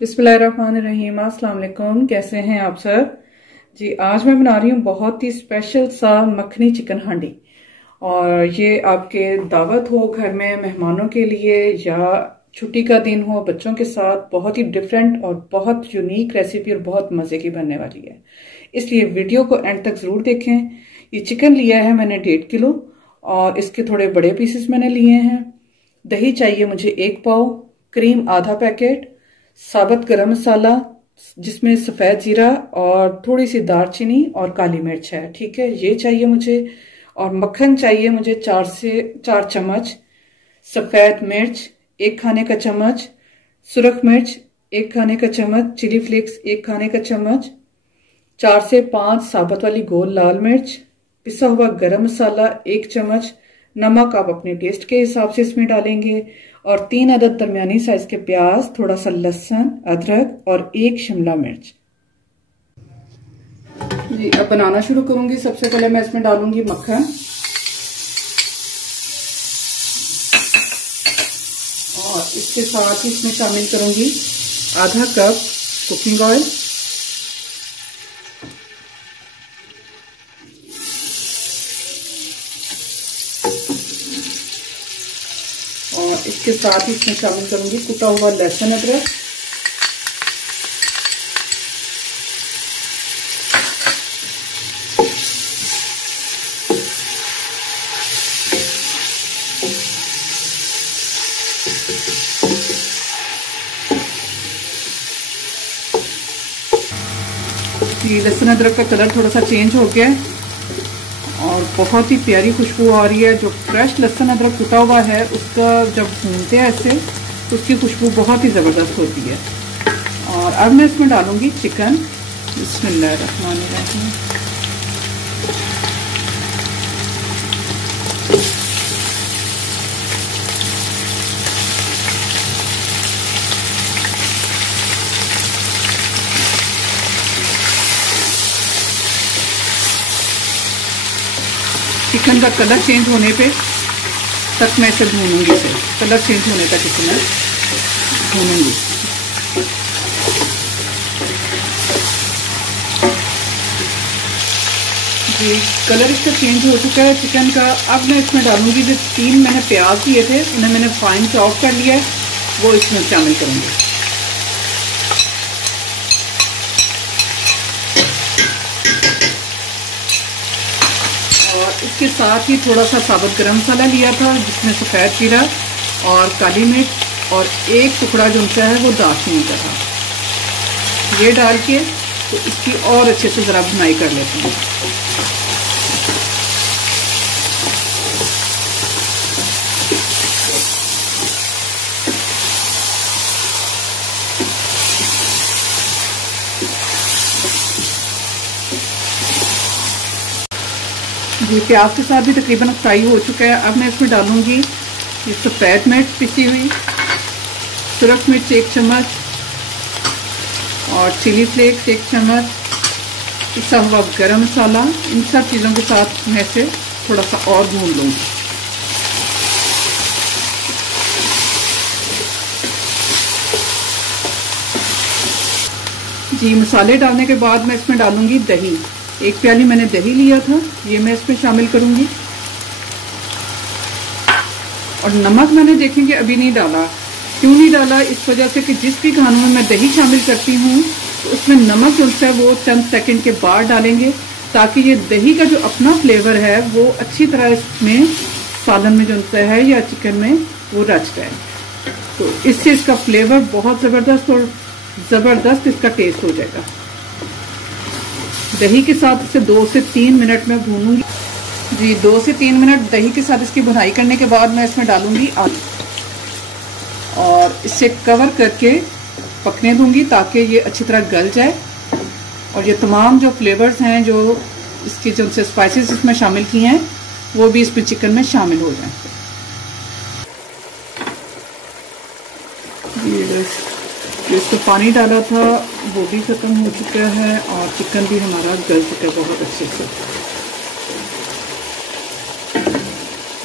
बिस्मिल्लाहिर्रहमानिर्रहीम। अस्सलाम वालेकुम। कैसे हैं आप सब जी। आज मैं बना रही हूँ बहुत ही स्पेशल सा मखनी चिकन हांडी। और ये आपके दावत हो घर में मेहमानों के लिए या छुट्टी का दिन हो बच्चों के साथ, बहुत ही डिफरेंट और बहुत यूनिक रेसिपी और बहुत मजे की बनने वाली है। इसलिए वीडियो को एंड तक जरूर देखें। ये चिकन लिया है मैंने 1.5 किलो और इसके थोड़े बड़े पीसेस मैंने लिए हैं। दही चाहिए मुझे 1 पाव, क्रीम आधा पैकेट, साबुत गरम मसाला जिसमें सफेद जीरा और थोड़ी सी दालचीनी और काली मिर्च है, ठीक है, ये चाहिए मुझे। और मक्खन चाहिए मुझे 4 से 4 चम्मच, सफेद मिर्च 1 खाने का चम्मच, सुरख मिर्च 1 खाने का चम्मच, चिली फ्लेक्स 1 खाने का चम्मच, 4 से 5 साबुत वाली गोल लाल मिर्च, पिसा हुआ गरम मसाला 1 चम्मच, नमक आप अपने टेस्ट के हिसाब से इसमें डालेंगे, और 3 अदद दरमियानी साइज के प्याज, थोड़ा सा लहसुन, अदरक और 1 शिमला मिर्च। जी अब बनाना शुरू करूंगी। सबसे पहले मैं इसमें डालूंगी मक्खन और इसके साथ ही इसमें शामिल करूंगी आधा कप कुकिंग ऑयल, और इसके साथ ही इसमें शामिल करूंगी कुटा हुआ लहसुन अदरक, लहसुन अदरक का कलर थोड़ा सा चेंज हो गया है और बहुत ही प्यारी खुशबू आ रही है। जो फ्रेश लहसुन अदरक कुटा हुआ है उसका जब भूनते हैं ऐसे तो उसकी खुशबू बहुत ही ज़बरदस्त होती है। और अब मैं इसमें डालूंगी चिकन। बिस्मिल्लाहिर्रहमानिर्रहीम। चिकन का कलर चेंज होने पे तक मैं इसे भूनूंगी। इसे कलर चेंज होने तक इसे मैं भूनूंगी। जी कलर इसका चेंज हो चुका है चिकन का। अब मैं इसमें डालूंगी जो 3 मैंने प्याज लिए थे उन्हें मैंने फाइन चॉप कर लिया है, वो इसमें शामिल करूंगी। और इसके साथ ही थोड़ा सा साबुत गरम मसाला लिया था जिसमें सफ़ेद जीरा और काली मिर्च और 1 टुकड़ा जो उनका है वो दालचीनी का था। ये डाल के तो इसकी और अच्छे से ज़रा भुनाई कर लेते हैं। जी प्याज के साथ भी तकरीबन फ्राई हो चुका है। अब मैं इसमें डालूंगी ये सफ़ेद मिर्च पिसी हुई, सुरख मिर्च 1 चम्मच और चिली फ्लेक्स 1 चम्मच, पिसा हुआ गरम मसाला। इन सब चीज़ों के साथ मैं इसे थोड़ा सा और भून लूँगी। जी मसाले डालने के बाद मैं इसमें डालूंगी दही। 1 प्याली मैंने दही लिया था, ये मैं इसमें शामिल करूंगी। और नमक मैंने देखेंगे अभी नहीं डाला। क्यों नहीं डाला? इस वजह से कि जिस भी खानों में मैं दही शामिल करती हूँ तो उसमें नमक जो है वो चंद सेकंड के बाद डालेंगे ताकि ये दही का जो अपना फ्लेवर है वो अच्छी तरह इसमें सालन में जो है या चिकन में वो रच जाए। तो इससे इसका फ्लेवर बहुत ज़बरदस्त इसका टेस्ट हो जाएगा। दही के साथ इसे 2 से 3 मिनट में भूनूंगी। जी 2 से 3 मिनट दही के साथ इसकी भुनाई करने के बाद मैं इसमें डालूंगी आलू और इसे कवर करके पकने दूंगी ताकि ये अच्छी तरह गल जाए और ये तमाम जो फ्लेवर्स हैं जो इसके जो स्पाइसेस इसमें शामिल किए हैं वो भी इसमें चिकन में शामिल हो जाएं। जो इसको पानी डाला था वो भी खत्म हो चुका है और चिकन भी हमारा गल चुका है बहुत अच्छे से।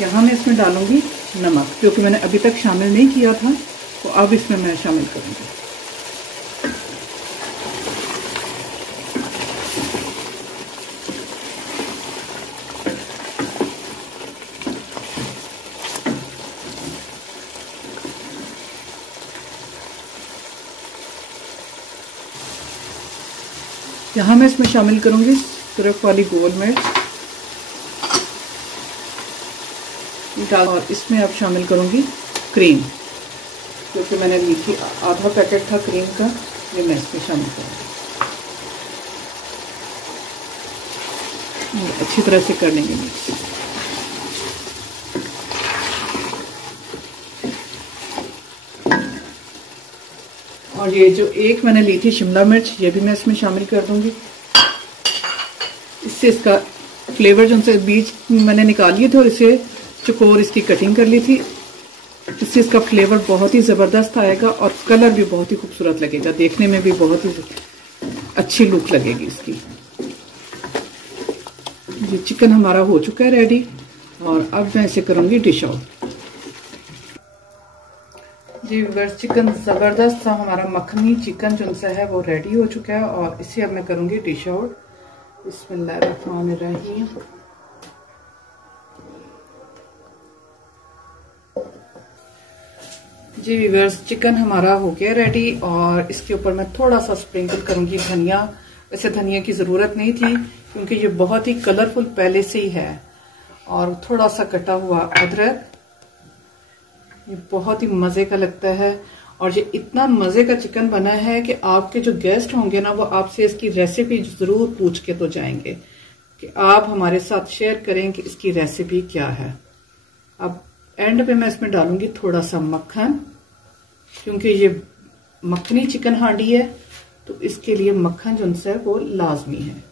यहाँ मैं इसमें डालूंगी नमक जो कि मैंने अभी तक शामिल नहीं किया था, तो अब इसमें मैं शामिल करूंगी। यहाँ मैं इसमें शामिल करूंगी सुरख वाली गोल मिर्च और इसमें अब शामिल करूंगी क्रीम, क्योंकि मैंने ली थी आधा पैकेट था क्रीम का, ये मैं इसमें शामिल करूंगी। अच्छी तरह से कर लेंगे मिक्स। और ये जो एक मैंने ली थी शिमला मिर्च, ये भी मैं इसमें शामिल कर दूंगी। इससे इसका फ्लेवर जो उनसे बीज मैंने निकाल लिए थे और इसे चकोर इसकी कटिंग कर ली थी, इससे इसका फ्लेवर बहुत ही ज़बरदस्त आएगा और कलर भी बहुत ही खूबसूरत लगेगा, देखने में भी बहुत ही अच्छी लुक लगेगी इसकी। ये चिकन हमारा हो चुका है रेडी और अब मैं इसे करूंगी डिश आउट। जी व्यूअर्स, चिकन ज़बरदस्त सा हमारा मखनी चिकन जो है वो रेडी हो चुका है और इसे अब मैं करूंगी डिश आउट। बिस्मिल्लाहिर्रहमानिर्रहीम। जी व्यूअर्स, चिकन हमारा हो गया रेडी और इसके ऊपर मैं थोड़ा सा स्प्रिंकल करूंगी धनिया। वैसे धनिया की ज़रूरत नहीं थी क्योंकि ये बहुत ही कलरफुल पहले से ही है। और थोड़ा सा कटा हुआ अदरक, ये बहुत ही मज़े का लगता है और ये इतना मज़े का चिकन बना है कि आपके जो गेस्ट होंगे ना वो आपसे इसकी रेसिपी ज़रूर पूछ के तो जाएंगे कि आप हमारे साथ शेयर करें कि इसकी रेसिपी क्या है। अब एंड पे मैं इसमें डालूंगी थोड़ा सा मक्खन, क्योंकि ये मखनी चिकन हांडी है तो इसके लिए मक्खन जो है वो लाजमी है।